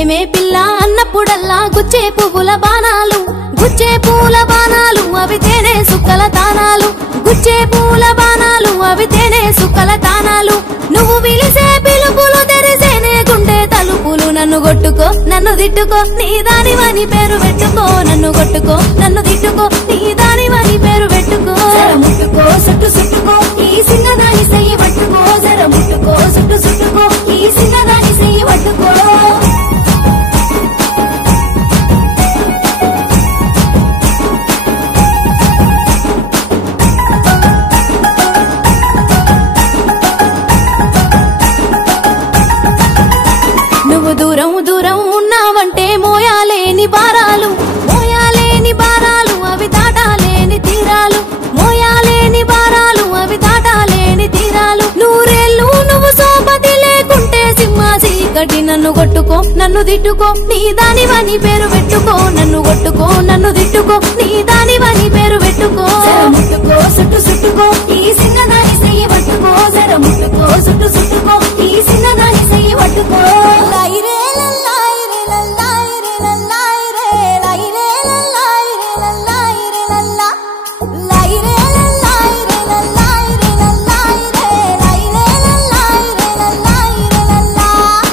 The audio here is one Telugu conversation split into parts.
ఏమే పిల్ల అన్నప్పుడల్లా గుచ్చే పువ్వుల బాణాలు, గుచ్చే పూల బాణాలు అవి తేనె సుక్కల తానాలు, గుచ్చే పూల బాణాలు అవి తేనె సుక్కల తానాలు. నువ్వు పిలిసే పిలుపులు తెరిసేనే గుండె తలుపులు. నన్ను కొట్టుకో నన్ను తిట్టుకో నీ దానివని పేరు పెట్టుకో, నన్ను కొట్టుకో నన్ను తిట్టుకో నీ దానివని పేరు పెట్టుకో. ముట్టుకో సుట్టు సుట్టుకో ఈ సింగదాని చెయ్యి పట్టుకో, జర ముట్టుకో సుట్టు సుట్టుకో ఈ సింగదాని చెయ్యి పట్టుకో. నువ్వు దూరం దూరం ఉన్నావంటే మోయాలేని భారాలు, మోయాలేని భారాలు అవి దాటాలేని తీరాలు, మోయాలేని భారాలు అవి దాటాలేని తీరాలు. నూరేళ్ళు నువ్వు సోపతి లేకుంటే సింహ చీకటి. నన్ను కొట్టుకో నన్ను తిట్టుకో నీ దానివని పేరు పెట్టుకో, నన్ను కొట్టుకో నన్ను తిట్టుకో నీ దానివని పేరు పెట్టుకో. ముట్టుకో సుట్టు సుట్టుకో ఈ సింగదాని చెయ్యి పట్టుకో, జర ముట్టుకో సుట్టు సుట్టుకో ఈ సింగదాని చెయ్యి పట్టుకో.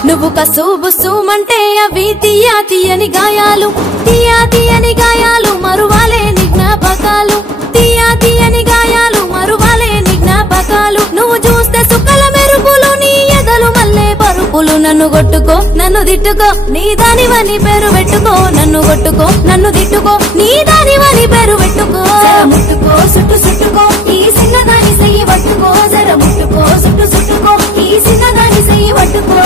నువ్వు కసుబుసుమంటే అవి తీయా తీయని గాయాలు, తీయా తీయని గాయాలు మరువాలేని జ్ఞాపకాలు, తీయా తీయని గాయాలు మరువాలేని జ్ఞాపకాలు. నువ్వు చూస్తే సుక్కల మెరుపులు నీ ఎదలు మల్లె పరుపులు. నన్ను కొట్టుకో నన్ను తిట్టుకో నీ దానివని పేరు పెట్టుకో, నన్ను కొట్టుకో నన్ను తిట్టుకో నీ దానివని పేరు పెట్టుకో. ముట్టుకో సుట్టు సుట్టుకో ఈ సింగదాని చెయ్యి పట్టుకో, జర ముట్టుకో సుట్టు సుట్టుకో ఈ సింగదాని చెయ్యి పట్టుకో.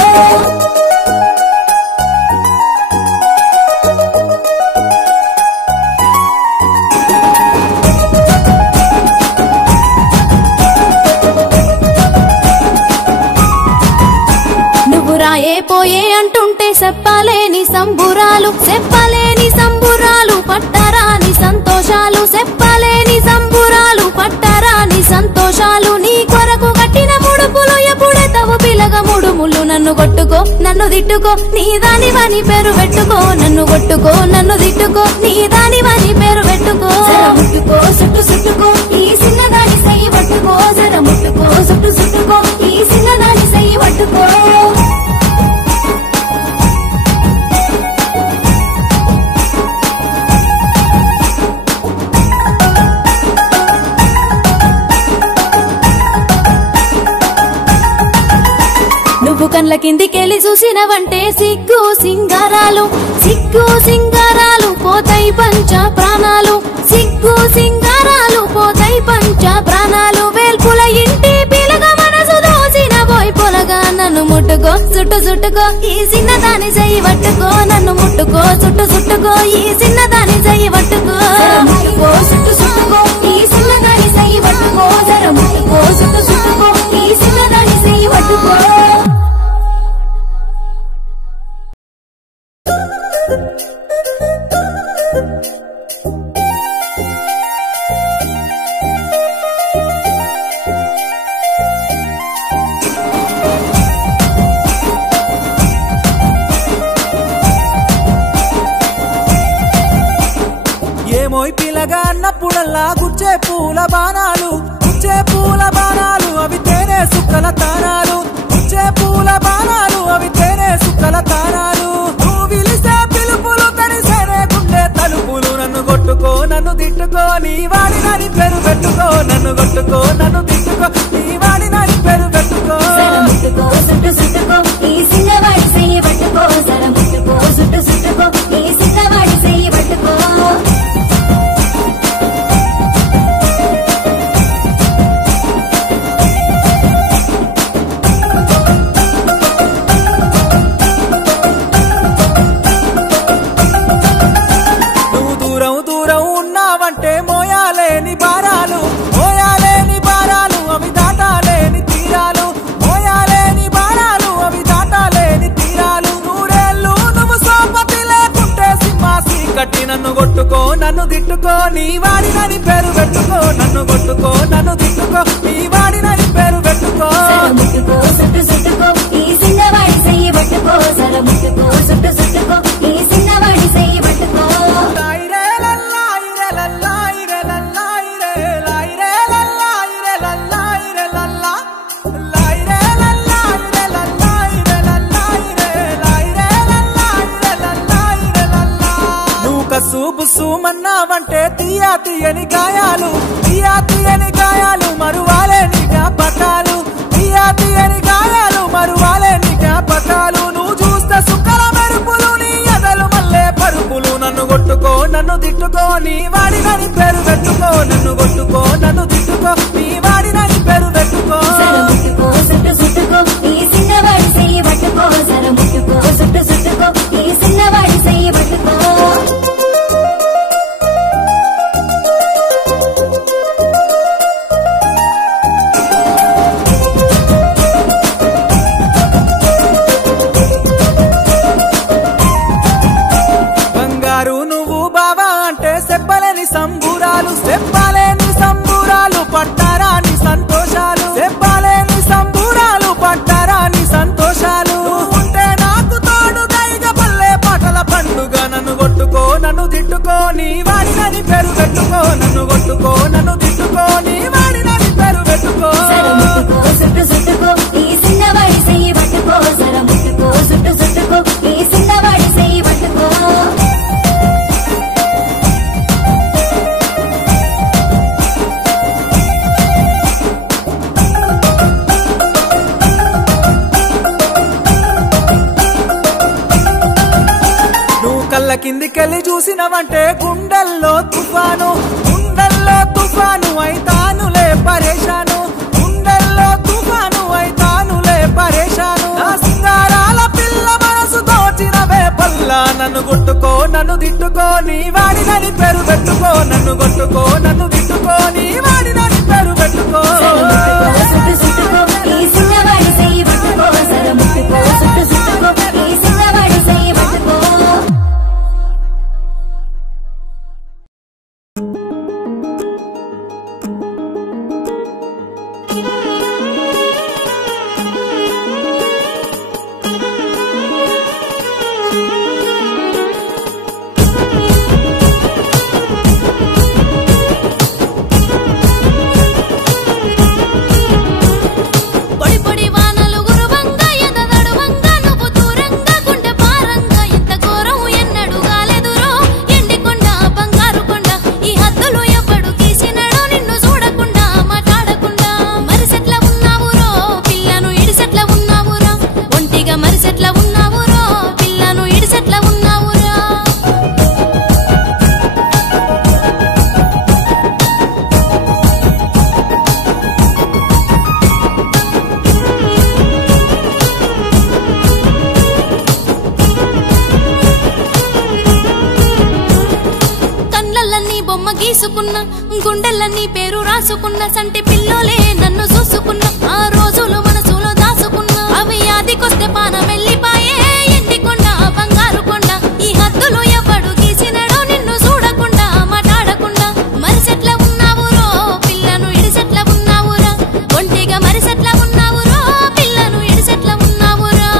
రాయే పోయే అంటుంటే చెప్పలేని సంబురాలు, చెప్పలేని సంబురాలు పట్టరాని సంతోషాలు, చెప్పలేని సంబురాలు పట్టరాని సంతోషాలు. నీ కొరకు కట్టిన ముడుపులు ఎప్పుడెతవు పిలగ ముడుములు. నన్ను కొట్టుకో నన్ను తిట్టుకో నీ దానివని పేరు పెట్టుకో, నన్ను కొట్టుకో నన్ను తిట్టుకో నీ దానివని పేరు పెట్టుకో. ముట్టుకో సుట్టు సుట్టుకో ఈ సింగదాని చెయ్యి పట్టుకో, జర ముట్టుకో సుట్టు సుట్టుకో ఈ సింగదాని చెయ్యి పట్టుకో. నువ్వు కండ్ల కిందికెళ్ళి చూసినవంటే సిగ్గు సింగారాలు, సిగ్గు సింగారాలు పోతాయి పంచ ప్రాణాలు, సిగ్గు సింగారాలు పోతాయి పంచ ప్రాణాలు. వేల్పుల ఇంటి పిలగ మనసు దోసిన పోయి పొలగా. నన్ను ముట్టుకో చుట్టు చుట్టుకో ఈ చిన్నదాని చెయ్యి పట్టుకో, నన్ను ముట్టుకో చుట్టు చుట్టుకో ఈ చిన్నదాని చెయ్యి పట్టుకో. ముట్టుకో చుట్టు చుట్టుకో ఈ చిన్నదాని చెయ్యి పట్టుకో, జర ముట్టుకో చుట్టు చుట్టుకో ఈ చిన్నదాని చెయ్యి పట్టుకో. ఏమోయ్ పిలగా అన్నప్పుడల్లా గుచ్చే పూల బాణాలు, గుచ్చే పూల బాణాలు అవి తేనె సుక్కల తానాలు, గుచ్చే పూల బాణాలు అవి తేనె సుక్కల తానాలు. నువ్వు పిలిసే పిలుపులు తెరిసేనే గుండె తలుపులు. నన్ను కొట్టుకో నన్ను తిట్టుకో నీ వాడినని పేరు పెట్టుకో, నన్ను కొట్టుకో నన్ను తిట్టుకో నీ వాడినని పేరు పెట్టుకో. ముట్టుకో సుట్టు సుట్టుకో ఈ సింగవాడి చెయ్యి పట్టుకో, జర ముట్టుకో సుట్టు సుట్టుకో ఈ సింగవాడి చెయ్యి పట్టుకో. మోయాలేని భారాలు, మోయాలేని భారాలు అవి కొట్టుకో నన్ను తిట్టుకో నీ వాడినని పేరు పెట్టుకో నన్ను కొట్టుకో నన్ను తిట్టుకో నీ వాడినని పేరు పెట్టుకో ముట్టుకో సుట్టు సుట్టుకో ఈ సిన్నవాడి చెయ్యి పట్టుకో సర ముట్టుకో సుట్టు సుట్టుకో ఈ సిన్నవాడి చెయ్యి పట్టుకో సుమన్నావంటే తీయా తీయని గాయాలు తీయా తీయని గాయాలు మరువాలే నీ జ్ఞాపకాలు తీయా తీయని గాయాలు మరువాలే నీ జ్ఞాపకాలు నువ్వు చూస్తే సుక్కల మెరుపులు నీ ఎదలు మల్లే పరుపులు నన్ను కొట్టుకో నన్ను తిట్టుకో నీ వాడినని పేరు పెట్టుకో నన్ను కొట్టుకో నన్ను తిట్టుకో నీ వాడినని పేరు పెట్టుకో ముట్టుకో సుట్టు సుట్టుకో ఈ సిన్నవాడి చెయ్యి పట్టుకో సర ముట్టుకో సుట్టు సుట్టుకో ఈ సిన్నవాడి చెయ్యి పట్టుకో సంబూరాలు చెప్పలేని సంబూరాలు పట్టారాని సంతోషాలు చెప్పలేని సంబూరాలు పట్టారాని సంతోషాలు ఉంటే నాకు తోడు దైగ పల్లె పాటల పండుగ నన్ను కొట్టుకో నన్ను తిట్టుకో నీ వాడినని పేరు పెట్టుకో నన్ను కొట్టుకో నన్ను తిట్టుకో నీ వాడినని పేరు పెట్టుకో సుట్టు సుట్టుకో ఈ సిన్నవాడి చెయ్యి పట్టుకో సర ముట్టుకో సుట్టు సుట్టుకో ఈ సిన్నవాడి చెయ్యి పట్టుకో కళ్ళ కిందికెళ్ళి చూసినవంటే గుండెల్లో తుఫాను అయితానులే పరేషాను గుండెల్లో తుఫాను అయితానులే పరేషాను నా సింగారాల పిల్ల మనసు దోచినవే పల్లా నన్ను కొట్టుకో నన్ను తిట్టుకో నీ వాడినని పేరు పెట్టుకో నన్ను కొట్టుకో నన్ను తిట్టుకో నీ వాడినని పేరు పెట్టుకో సుట్టు సుట్టుకో ఈ సిన్నవాడి చెయ్యి పట్టుకో సర ముట్టుకో సుట్టు సుట్టుకో ఈ సిన్నవాడి చెయ్యి పట్టుకో గుండెలన్నీ పేరు రాసుకున్న సంటి పిల్లోలే నన్ను చూసుకున్న ఆ రోజులు మనసులో దాసుకున్న అవి యాదికొస్తే పానం వెళ్ళిపాయే ఎండికొండ బంగారు కొండ ఈ హద్దులు ఎవడు గీసినడో నిన్ను చూడకుండా మాట్లాడకుండా మరిసెట్ల ఉన్నావురో పిల్లను ఇడిసెట్ల ఉన్నావురా ఒంటిగా మరిసెట్ల ఉన్నావురో పిల్లను ఇడిసెట్ల ఉన్నావురా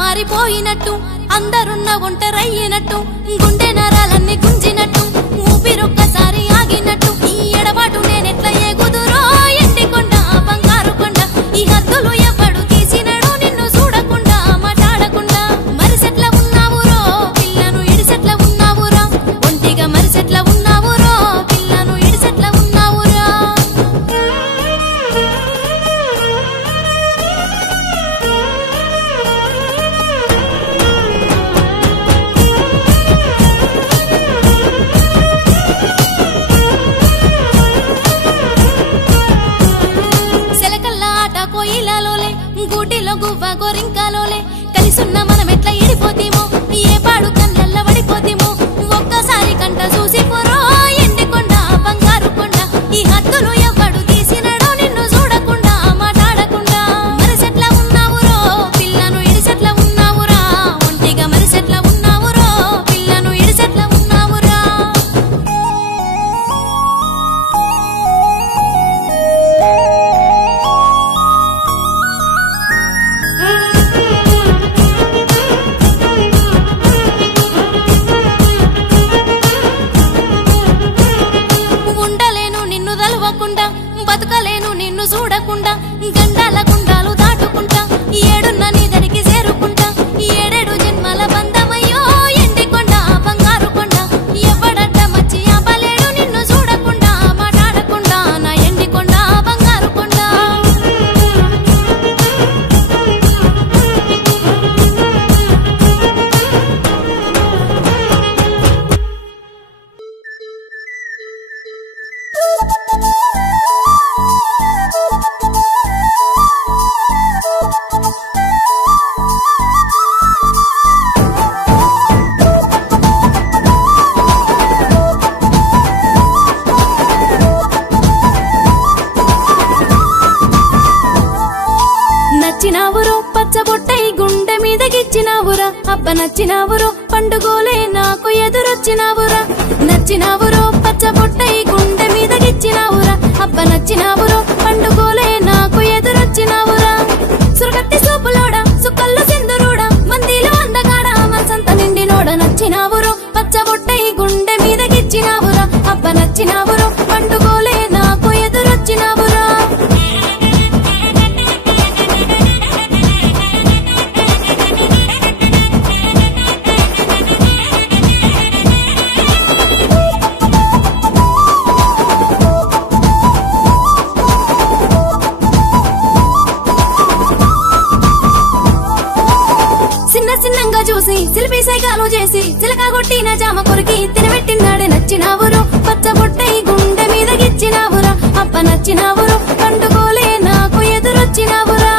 మారిపోయినట్టు అందరున్న ఒంటరయ్యినట్టు గుండె నరాలన్నీ గుంజినట్టు ఊపిరొక్కసారి ఆగినట్టు ఈ ఎడబాటు నేనెట్లా ఎగుదురో ఎండికొండ బంగారు కొండ ఈ హద్దులు ఎవడు తీసినడో నిన్ను చూడకుండా మాట్లాడకుండా మరిసెట్ల ఉన్నావురో పిల్లను ఇడిసెట్ల ఉన్నావురా ఒంటిగా మరిసెట్ల ఉన్నావురో పిల్లను ఇడిసెట్ల ఉన్నావురా గూటిలో గువ్వ గోరింకలోలే కలిసున్న మనం ఎట్లా ఇడిపోతీమో ఏ పాడు కన్న చూడకుండా గండాల గుండాలు దాటుకుంటా ఏడున్న నీ దరికి చేరుకుంటా ఏడేడు జన్మల బంధమయ్యో ఎండికొండ బంగారు కొండ ఎవడడ్డ మచ్చి ఆపలేడు నిన్ను చూడకుండా మాట్లాడకుండా నా ఎండికొండ బంగారు కొండ నచ్చినావురో పచ్చబొట్టై గుండె మీద గిచ్చినావురా అబ్బ నచ్చినావురో పండుగోలే నాకు ఎదురొచ్చినావురా నచ్చినావురో పచ్చబొట్టై గుండె మీద గిచ్చినావురా అబ్బ నచ్చినావురో పండుగోలే నాకు ఎదురొచ్చినావురా సురగత్తి సూపులోడా సుక్కల్లో సింధురోడా మందిలో అందగాడ మనసంత నిండినోడ నచ్చినావురో పచ్చబొట్టై గుండె మీద గిచ్చినావురా అబ్బ నచ్చినావురో పండుగోలే నాకు ఎదురొచ్చినావురా చిన్నంగా చూసి సిలిపి సైకాలు చేసి చిలక కొట్టిన జామ కొరికి తినబెట్టినాడే నచ్చినావురో పచ్చబొట్టై గుండె మీద గిచ్చినావురా అప్ప నచ్చినావురో పండుగోలే నాకు ఎదురొచ్చినావురా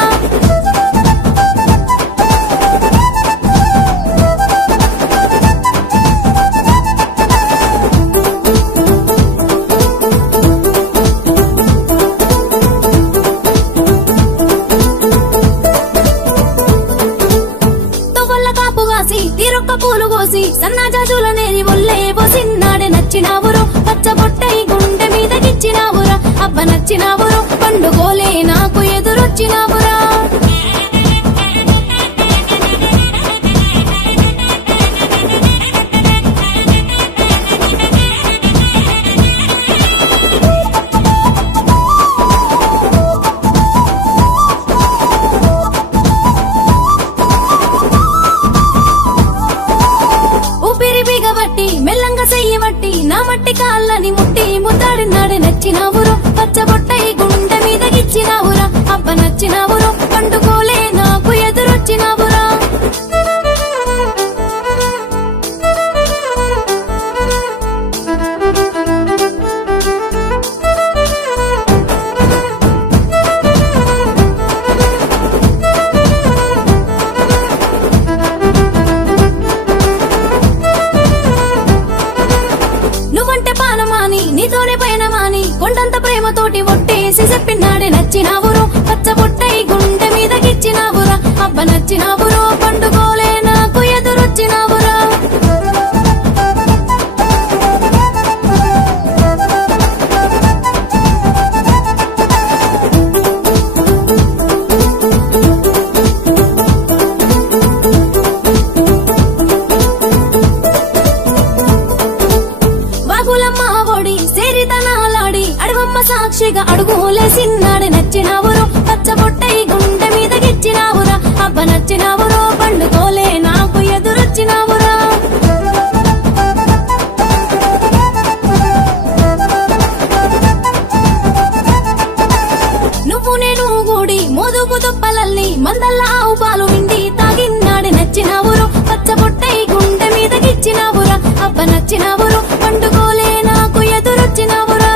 తీరొక్క పూలు కోసి సన్నాజాజులనేది ఒళ్ళే పోసిన్నాడే నచ్చినావురో పచ్చబొట్టై గుండె మీద గిచ్చినావురా అబ్బ నచ్చినావురో పండుగోలే నాకు ఎదురొచ్చినావురా మెల్లంగా చెయ్యబట్టి నా మట్టి కాళ్ళని ముట్టి ముద్దాడినాడే నచ్చినావురో పచ్చబొట్టై గుండె మీద గిచ్చినావురా అబ్బ నచ్చినావురో పండుగోలే నాకు ఎదురొచ్చినావురా నీతోనే పయనమాని కొండంత ప్రేమతోటి ఒట్టేసి చెప్పినాడే నచ్చినావురో పచ్చబొట్టై గుండె మీద గిచ్చినావురా అబ్బ నచ్చినావురో పండుగోలే నాకు ఎదురొచ్చినావురా సాక్షిగా అడుగులేసిన్నాడే నచ్చినావురో పచ్చబొట్టై గుండె మీద గిచ్చినావురా అబ్బ నచ్చినావురో పండుగోలే నాకు ఎదురొచ్చినావురా నువ్వు నేను గూడి మోదుగు దుప్పలల్లి మందల్ల ఆవు పాలు విండి తాగిన్నాడే నచ్చినావురో పచ్చబొట్టై గుండె మీద గిచ్చినావురా అబ్బ నచ్చినావురో పండుగోలే నాకు ఎదురొచ్చినావురా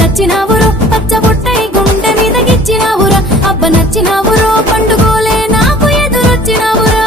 నచ్చినావురో పచ్చబొట్టై గుండె మీద గిచ్చినావురా అబ్బ నచ్చినావురో పండుగోలే నాకు ఎదురొచ్చినావురా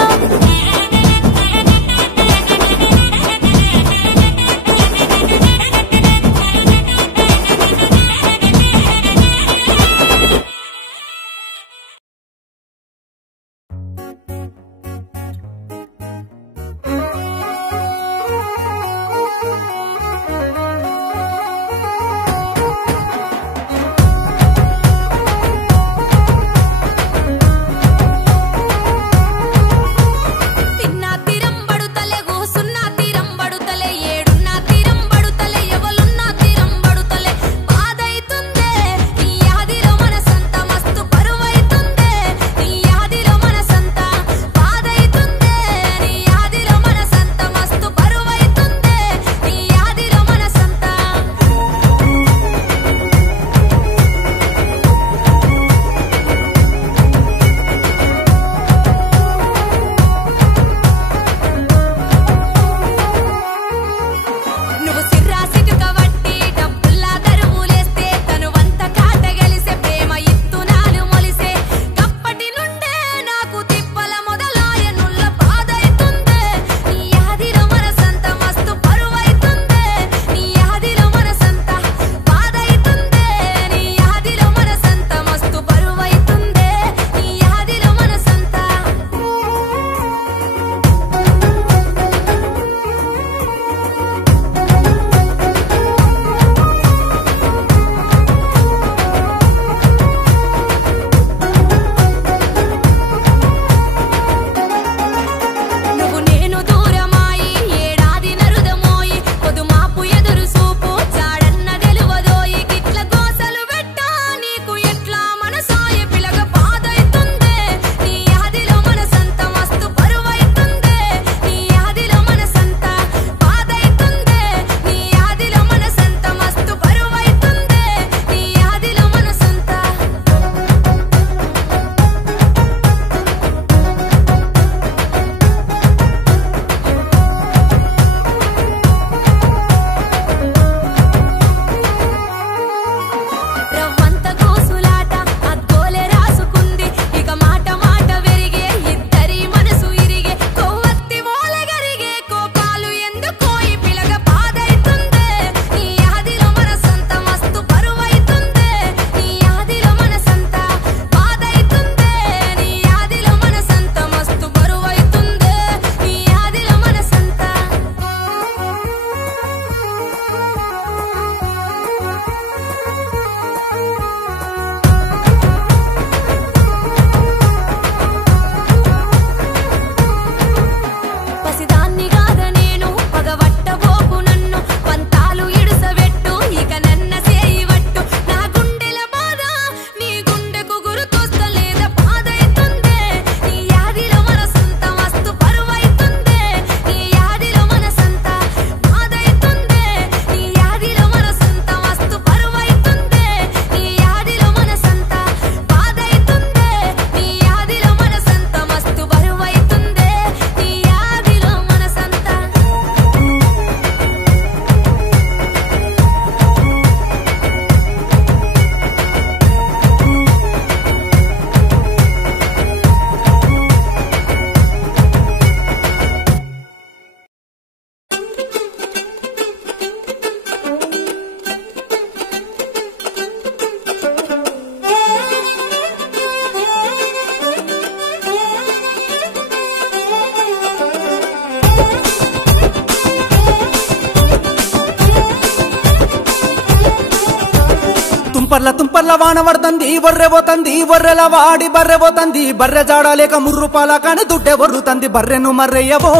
తుంపర్ల తుంపర్ల వాన పడుతుంది బొర్రె పోతుంది బొర్రెల వాడి బర్రె పోతుంది బర్రె జాడలేక ముర్రుపాల కాని దుడ్డె బొర్రుతుంది బర్రెను మర్రయ్యవో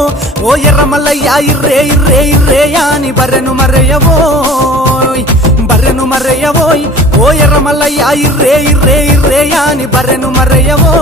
ఓ ఎర్ర మల్లయ్య ఇర్రే ఇర్రే ఇర్రేయా అని బర్రెను మర్రయ్యవో బర్రెను మర్రయ్యవోయ్ ఓ ఎర్ర మల్లయ్య ఇర్రే ఇర్రే ఇర్రేయా అని బర్రెను మర్రయ్యవో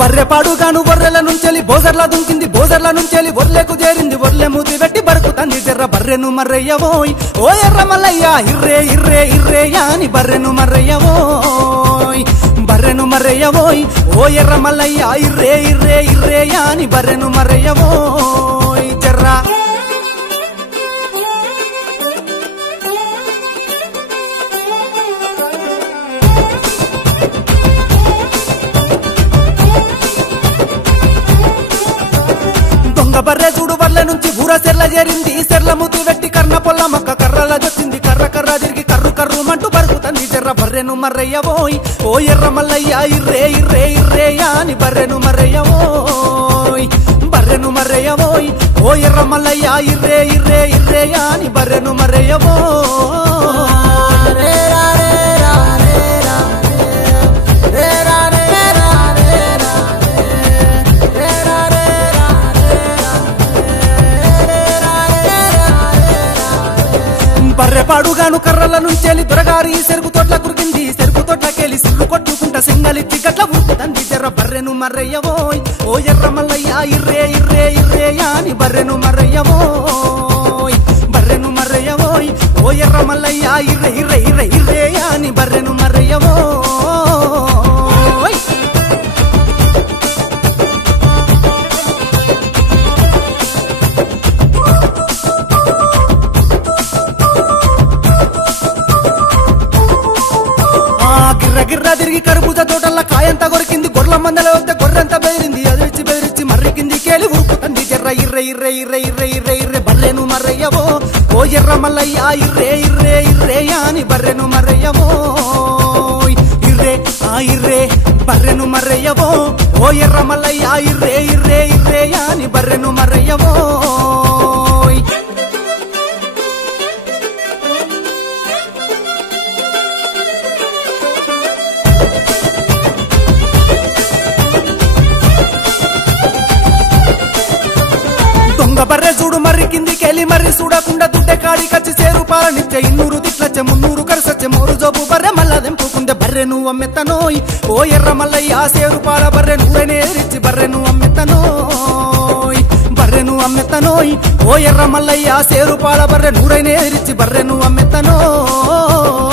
బర్రె పాడుగాను బొర్రెల నుంచెలి బోజర్ల దుంకింది బోజర్ల నుంచెలి బొర్రెకు చేరింది బొర్రె మూతి పెట్టి బరుకుతంది జర్ర బర్రెను మర్రయ్యవోయ్ ఓ ఎర్ర మల్లయ్య ఇర్రే ఇర్రే ఇర్రేయా అని బర్రెను మర్రయ్యవోయ్ బర్రెను మర్రయ్యవోయ్ ఓ ఎర్ర మల్లయ్య ఇర్రే ఇర్రే ఇర్రేయా అని బర్రెను మర్రయ్యవోయ్ జర్రా బర్రె చూడు బర్రె నుంచి ఊర సెర్ల చేరింది సెర్ల ముతి వెట్టి కర్ణ పొల్ల మొక్క కర్రల జొచ్చింది కర్ర కర్ర తిరిగి కర్రు కర్రు మంటూ బరుకుతంది జర్ర బర్రెను మర్రయ్యవోయ్ ఓ ఎర్ర మల్లయ్య ఇర్రే ఇర్రే ఇర్రేయా అని బర్రెను మర్రయ్యవోయ్ బర్రెను మర్రయ్యవోయ్ ఓ ఎర్ర మల్లయ్య ఇర్రే ఇర్రే ఇర్రేయా అని బర్రెను మర్రయ్యవోయ్ బర్రె పాడుగాను కర్రల నుంచెలి దొరగారి సెరుకు తోట్ల కురికింది సెరుకు తోట్లకెళ్ళి సిల్లు కొట్టుకుంటా సింగలిచ్చి గట్ల ఉరుకుతంది జర్ర బర్రెను మర్రయ్యవోయ్ ఓ ఎర్ర మల్లయ్య ఇర్రే ఇర్రే ఇర్రేయా అని బర్రెను మర్రయ్యవోయ్ బర్రెను మర్రయ్యవోయ్ ఓ ఎర్ర మల్లయ్య ఇర్రే ఇర్రే ఇర్రే ఇర్రేయా అని బర్రెను మర్రయ్యవోయ్ గిర్ర తిరిగి కరుబూజ తోటల్లా కాయంత కొరికింది గొర్రెల మందలో వస్తే గొర్రెంత బెదిరింది అదిరిచి బెదిరించి మర్రికింది కేలి ఉరుకుతంది జర్ర ఇర్రే ఇర్రే ఇర్రే ఇర్రే ఇర్రే ఇర్రే బర్రెను మర్రయ్యవో ఓ ఎర్ర మల్లయ్య ఇర్రే ఇర్రే ఇర్రేయా అని బర్రెను మర్రయ్యవో ఇర్రే ఇర్రే బర్రెను మర్రయ్యవో ఓ ఎర్ర మల్లయ్య ఇర్రే ఇర్రే ఇర్రేయా అని బర్రెను మర్రయ్యవో బర్రె చూడు మర్రి కిందికెళ్ళి మర్రి చూడకుండా దుడ్డె కాడి కచ్చి సేరు పాలనిచ్చే 200 తిట్లచ్చే 300 కరసచ్చే మోరు జోపు బర్రె మల్ల దెంపుకుందే బర్రె నువ్వు అమ్మెత్తనోయ్ ఓ ఎర్ర మల్లయ్య సేరు పాల బర్రె నువ్వేనే ఎరిచి బర్రె నువ్వు అమ్మెత్తనోయ్ బర్రె నువ్వు అమ్మెత్తనోయ్ ఓ ఎర్ర మల్లయ్య సేరు పాల బర్రె నూరైనే ఎరిచి బర్రె నువ్వు అమ్మెత్తనోయ్